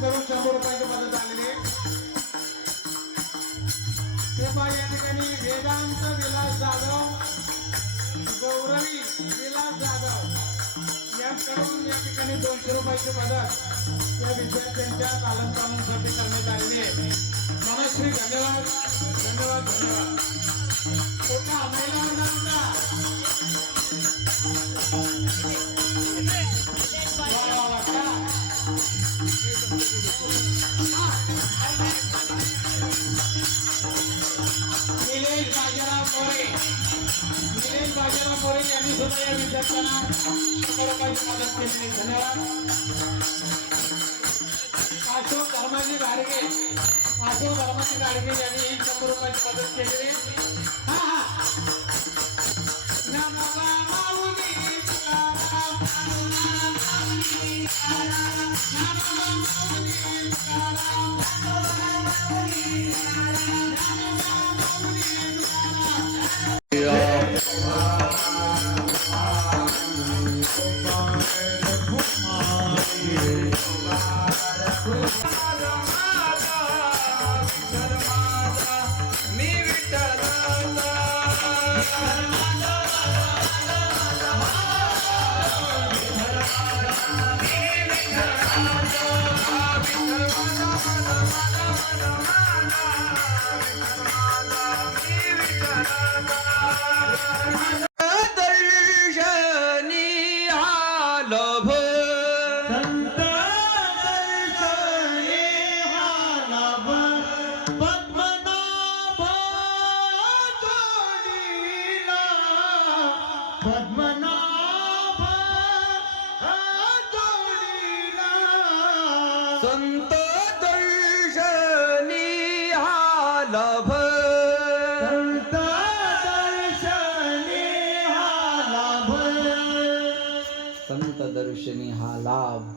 करून 100 रुपयाची मदत आलेली आहे. या ठिकाणी वेदांत विलास जाधव, गौरवी विलास जाधव यांकडून या ठिकाणी 200 रुपयाची मदत या विद्यार्थ्यांच्या पालन पालनासाठी करण्यात आलेली आहे. मनश्री धन्यवाद धन्यवाद धन्यवाद. कोणता महिला वर्गाचा बाजीराव मोरे यांनी सुद्धा या विद्यार्थ्यांना 100 रुपयाची मदत केली. धन्यवाद. अशोक धर्माजी गाडगे यांनी 100 रुपयाची मदत केलेली. संत दर्शनी हा लाभ, संत दर्शनी हा लाभ, संत दर्शनी हा लाभ.